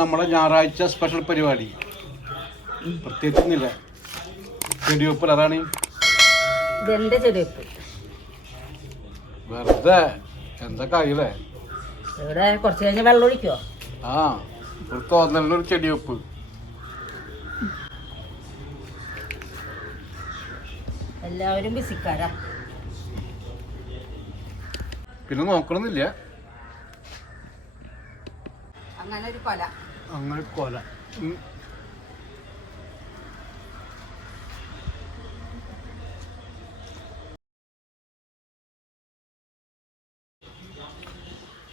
നമ്മുടെ ഞായറാഴ്ച സ്പെഷ്യൽ പരിപാടി. പ്രത്യേകിച്ചൊന്നുമില്ല. ചെടിവെപ്പിൽ അതാണ്. ഇതെന്റെ ചെടിവെപ്പ്. വെറുതെ എന്താ ഇവിടെ കുറച്ച് കഴിഞ്ഞ് വെള്ളം ഒഴിക്കോ? ആ ഒരു തോന്നലിനൊരു ചെടിവെപ്പ്. എല്ലാവരും ബിസിക്കാരാ പിന്നെ നോക്കണമെന്നില്ല അങ്ങനെ ഒരു കൊല. അങ്ങനെ കൊല. പെയിന്റ്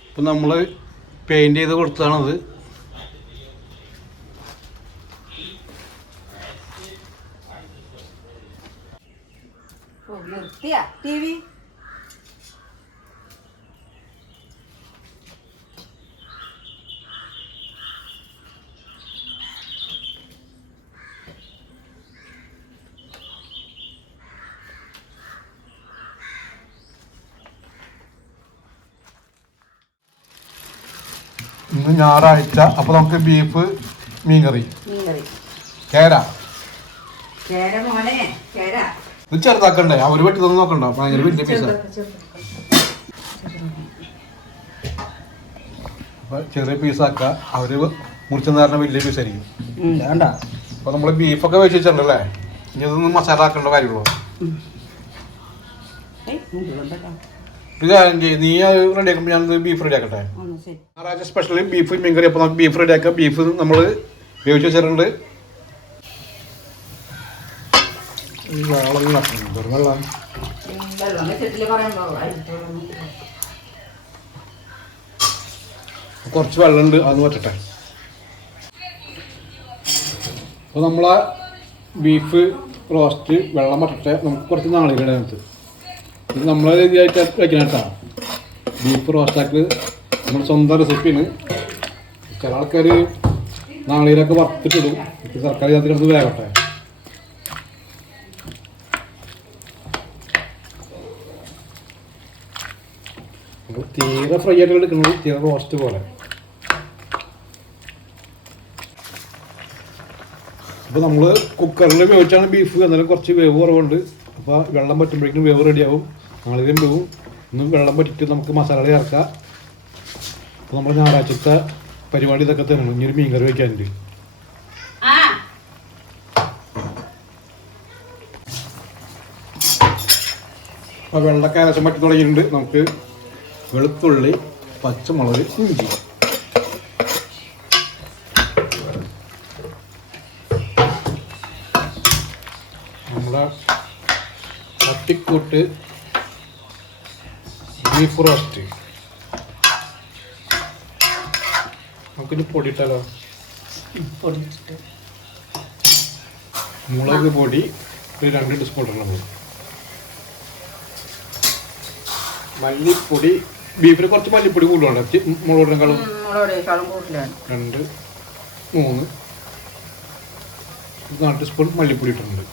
ഇപ്പം നമ്മൾ പെയിന്റ് ചെയ്ത് കൊടുത്തതാണത്. ഓ നിർത്തിയാ? T V? ഇന്ന് ഞായറാഴ്ച അപ്പൊ നമുക്ക് ബീഫ് മീൻകറി. കേര. ഇത് ചെറുതാക്കണ്ടേ? അവർ വെട്ടി തന്നെ നോക്കണ്ട. ഭയങ്കര വലിയ പീസ. ചെറിയ പീസാക്ക. അവർ മുറിച്ച നേരം വലിയ പീസായിരിക്കും. വേണ്ട. അപ്പൊ നമ്മൾ ബീഫൊക്കെ വെച്ച് വെച്ചിട്ടുണ്ടല്ലേ? ഇനി ഇതൊന്നും മസാല ആക്കേണ്ട കാര്യമുള്ളൂ. നീ റെഡി ആക്കുമ്പോൾ ഞാൻ ബീഫ് റെഡി ആക്കട്ടെ? ഞായറാഴ്ച സ്പെഷ്യലി ബീഫ് മീൻകറി അപ്പോൾ നമുക്ക് ബീഫ് റെഡി ആക്കാം ബീഫ് നമ്മൾ വേവിച്ച് വെച്ചിട്ടുണ്ട്. വെള്ളം. കുറച്ച് വെള്ളമുണ്ട് അത് പറ്റട്ടെ അപ്പോൾ നമ്മളെ ബീഫ് റോസ്റ്റ് വെള്ളം പറ്റട്ടെ നമുക്ക് കുറച്ച് നാളികളുടെ അതിനകത്ത് നമ്മളെ രീതിയായിട്ട് വയ്ക്കണം കേട്ടോ ബീഫ് റോസ്റ്റാക്കൽ നമ്മുടെ സ്വന്തം റെസിപ്പിയാണ് ചില ആൾക്കാർ നാളികരൊക്കെ വറുത്തിട്ടിടും. സർക്കാർ ഇതിനകത്ത് വേകട്ടെ തീരെ ഫ്രൈ ആയിട്ട് എടുക്കുന്നത് തീരെ റോസ്റ്റ് പോലെ. അപ്പോൾ നമ്മൾ കുക്കറിൽ വേവിച്ചാണ് ബീഫ് എന്നാലും കുറച്ച് വേവ് കുറവുണ്ട്. അപ്പോൾ വെള്ളം പറ്റുമ്പോഴേക്കും വേവ് റെഡിയാവും നാളെയും പോകും ഒന്ന് വെള്ളം പറ്റിട്ട് നമുക്ക് മസാല ചേർക്കാം. അപ്പോൾ നമ്മൾ ഞായറാഴ്ചത്തെ പരിപാടി ഇതൊക്കെ തരണം ഇനി ഒരു മീൻകറി വയ്ക്കാനുണ്ട് അപ്പോൾ വെള്ളമൊക്കെ ഏകദേശം പറ്റി തുടങ്ങിയിട്ടുണ്ട്. നമുക്ക് വെളുത്തുള്ളി പച്ചമുളക് ഇഞ്ചി. നമ്മുടെ തട്ടിക്കൂട്ട് ബീഫ് റോസ്റ്റ് നമുക്കിത് പൊടിയിട്ടാലോ? മുളക് പൊടി ഒരു രണ്ട് ടീസ്പൂൺ ഇടണം നമ്മൾ മല്ലിപ്പൊടി ബീഫിന് കുറച്ച് മല്ലിപ്പൊടി കൂടുതലാണ്. മുളകിനേക്കാളും രണ്ട് മൂന്ന് നാല് ടീസ്പൂൺ മല്ലിപ്പൊടി ഇട്ടിട്ടുണ്ട്.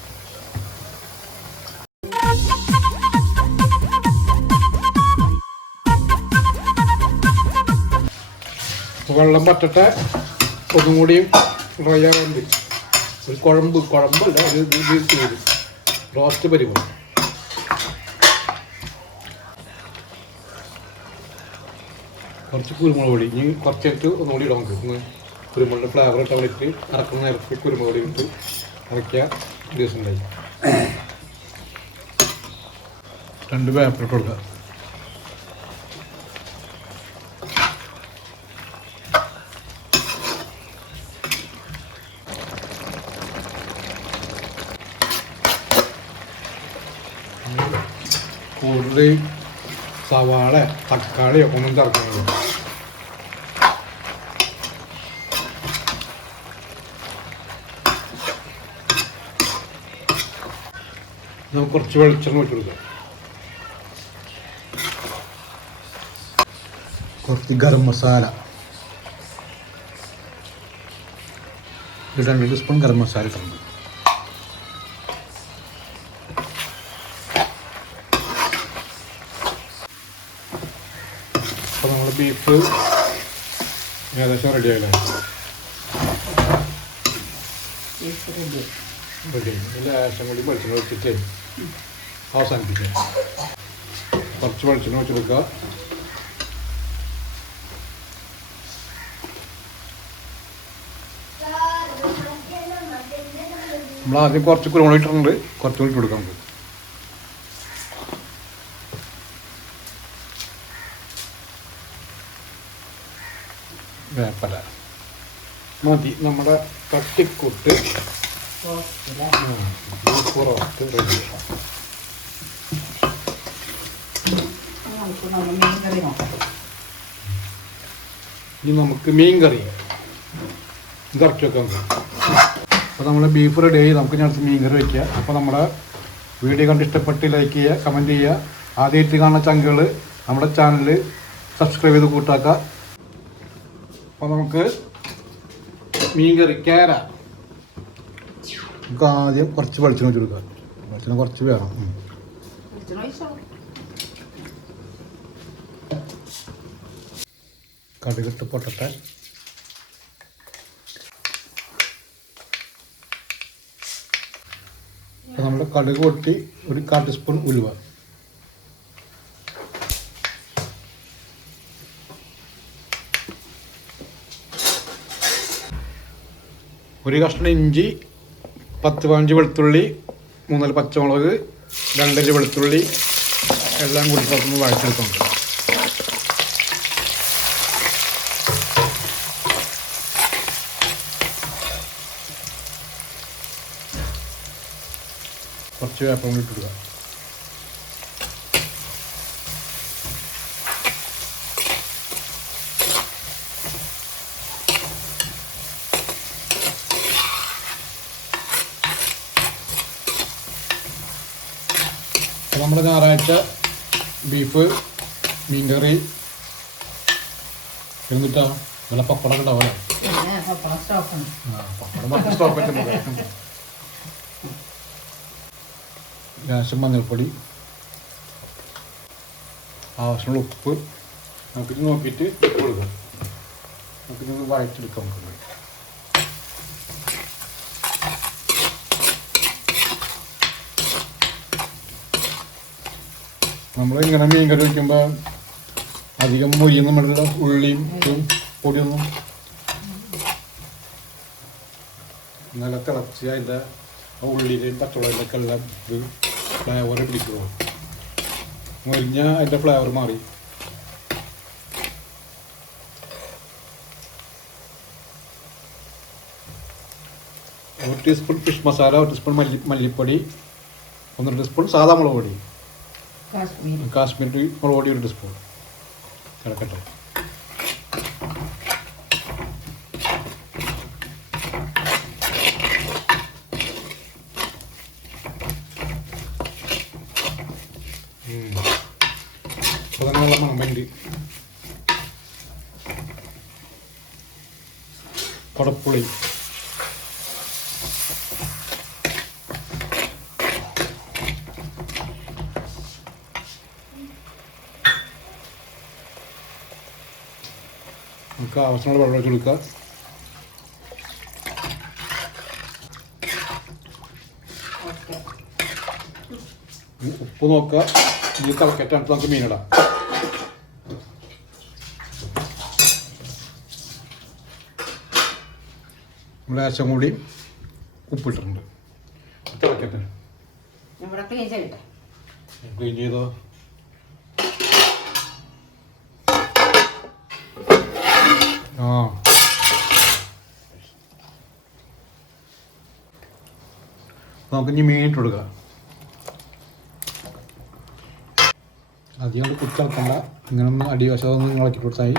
വെള്ളം പറ്റട്ടെ ഒന്നും കൂടിയും ഡ്രൈ ആവാണ്ട് ഒരു കുഴമ്പ് കുഴമ്പല്ല ഒരു ചെയ്ത്. റോസ്റ്റ് പരിപാടി. കുറച്ച് കുരുമുളക് പൊടി. ഇനി കുറച്ചായിട്ട് ഒന്നുകൂടി ഇടാൻ ഒന്ന് കുരുമുളക് ഫ്ലേവർ ഇട്ട് വിളിച്ച് അറക്കുന്ന നേരത്ത് കുരുമുളക് പൊടി ഇട്ട് ഇറക്കിയ ദിവസം ഉണ്ടായി. രണ്ട് പേപ്പർ കൊടുക്കുക. കൂടുതൽ സവാള ഒക്കെ ഒന്നും ചേർക്കുന്നത് നമുക്ക് കുറച്ച് വെളിച്ചെണ്ണ വെച്ച് കൊടുക്കാം. കുറച്ച് ഗരം മസാല. ഒരു രണ്ട് സ്പൂൺ ഗരം മസാല ഇട്ടുണ്ട് ബീഫ്. ഏകദേശം റെഡി ആയില്ലേ? റെഡി ലേശം കൂടി വെളിച്ചെണ്ണ വെച്ചിട്ട് അവസാനിപ്പിക്കാം. കുറച്ച് വെളിച്ചെണ്ണ വെച്ചെടുക്കുക നമ്മൾ ആദ്യം കുറച്ച് കുരുമുളക് ഇട്ടിട്ടുണ്ട്. കുറച്ച് കൂടി കൊടുക്കാം നമുക്ക്. വേപ്പല മതി നമ്മുടെ തട്ടിക്കൂട്ട്. പുറത്ത് നമ്മൾ ഇനി നമുക്ക് മീൻ കറി. ഇറക്കി വെക്കാം അപ്പോൾ നമ്മുടെ ബീഫ് റെഡി ആയി. നമുക്ക് ഞാൻ മീൻ കറി വയ്ക്കുക അപ്പോൾ നമ്മുടെ വീഡിയോ കണ്ട് ഇഷ്ടപ്പെട്ട് ലൈക്ക് ചെയ്യുക കമന്റ് ചെയ്യുക. ആദ്യമായിട്ട് കാണുന്ന ചങ്കുകൾ നമ്മുടെ ചാനൽ സബ്സ്ക്രൈബ് ചെയ്ത് കൂട്ടാക്കുക. അപ്പോൾ നമുക്ക് മീൻ കറി കേര നമുക്ക് ആദ്യം കുറച്ച് വെളിച്ചെണ്ണ വെച്ച് കൊടുക്കാം. വെളിച്ചെണ്ണ കുറച്ച് വേണം. കടുകിട്ട് പൊട്ടട്ടെ. അപ്പോൾ നമ്മുടെ കടുക് പൊട്ടി ഒരു കാൽ ടീസ്പൂൺ ഉലുവ. ഒരു കഷ്ണം ഇഞ്ചി പത്ത് പതിനഞ്ച് വെളുത്തുള്ളി മൂന്നാൽ പച്ചമുളക് രണ്ടര വെളുത്തുള്ളി എല്ലാം കൂടി പുറത്തുനിന്ന് വഴച്ചെടുത്തുണ്ട് കുറച്ച് വേപ്പം ഇട്ടിടുക നമ്മുടെ ഞായറാഴ്ച ബീഫ് മീൻകറി എന്നിട്ടാ? നല്ല പപ്പടം ഉണ്ടാവില്ല പപ്പടം മാത്രം സ്റ്റോപ്പ് ലേശം മഞ്ഞൾപ്പൊടി ആവശ്യമുള്ള ഉപ്പ്. നമുക്കിത് നോക്കിയിട്ട് ഉപ്പ് കൊടുക്കാം. നമുക്കിത് വഴറ്റെടുക്കാം നമുക്ക് നമ്മൾ ഇങ്ങനെ മീൻ കറി വയ്ക്കുമ്പോൾ അധികം മൊരിയൊന്നും വേണ്ടില്ല ഉള്ളിയും പൊടിയൊന്നും നല്ല തിളച്ച് അതിന്റെ ആ ഉള്ളിയിലെയും പച്ചമുളകിലൊക്കെ എല്ലാം ഇത് ഫ്ലേവർ പിടിക്കുള്ളൂ മുരിഞ്ഞ അതിന്റെ ഫ്ലേവർ മാറി. ഒരു ടീസ്പൂൺ ഫിഷ് മസാല ഒരു ടീസ്പൂൺ മല്ലി മല്ലിപ്പൊടി ഒന്നര ടീസ്പൂൺ സാധാ മുളക് പൊടി. കാശ്മീരി. കാശ്മീരി മുളക് പൊടി ഒരു ടീസ്പൂൺ കിടക്കട്ടെ. വേണ്ടി കുടപ്പുളി. നമുക്ക് ആവശ്യമുള്ള വെള്ളം ഒഴിച്ച് കൊടുക്കുക ഉപ്പ് നോക്കുക. ഈ തിളക്കറ്റാണ് നമുക്ക് മീനിടാം നമ്മൾ ലേശം കൂടി ഉപ്പിട്ടിട്ടുണ്ട് തിളക്കട്ടെ. ക്ലീൻ ചെയ്തോ? ആ. നമുക്ക് ഇനി മീൻ ഇട്ട് കൊടുക്കാം. അധികം കുത്തിറക്കണ്ട ഇങ്ങനെ ഒന്ന് അടിവശം ഒന്ന് ഇളക്കി കൊടുത്തായി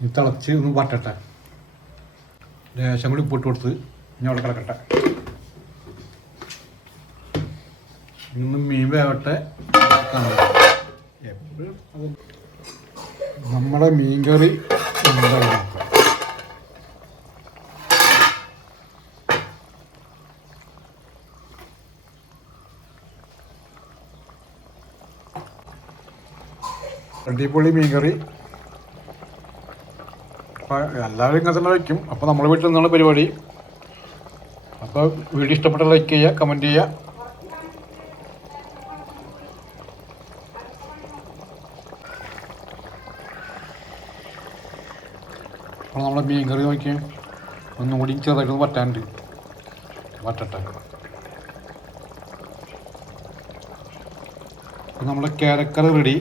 ഇത് തിളച്ച് ഒന്ന് വട്ടട്ടെ. ലേശം കൂടി ഉപ്പിട്ട് കൊടുത്ത് ഇനി അവിടെ കിടക്കട്ടെ. ഇന്ന് മീൻ വേവട്ടെ. എപ്പോഴും അത് നമ്മുടെ മീൻകറി നോക്കാം അടിപൊളി മീൻകറി. എല്ലാവരും ഇങ്ങനെ തന്നെ വയ്ക്കും. അപ്പോൾ നമ്മൾ വീട്ടിൽ നിന്നുള്ള പരിപാടി. അപ്പോൾ വീഡിയോ ഇഷ്ടപ്പെട്ട ലൈക്ക് ചെയ്യുക കമന്റ് ചെയ്യുക. അപ്പോൾ നമ്മളെ മീൻകറി നോക്കി ഒന്നും കൂടി ചെറുതായിട്ടൊന്ന് വറ്റാണ്ട് വറ്റട്ടെ. അപ്പോൾ നമ്മുടെ ക്യാരക്കറി റെഡി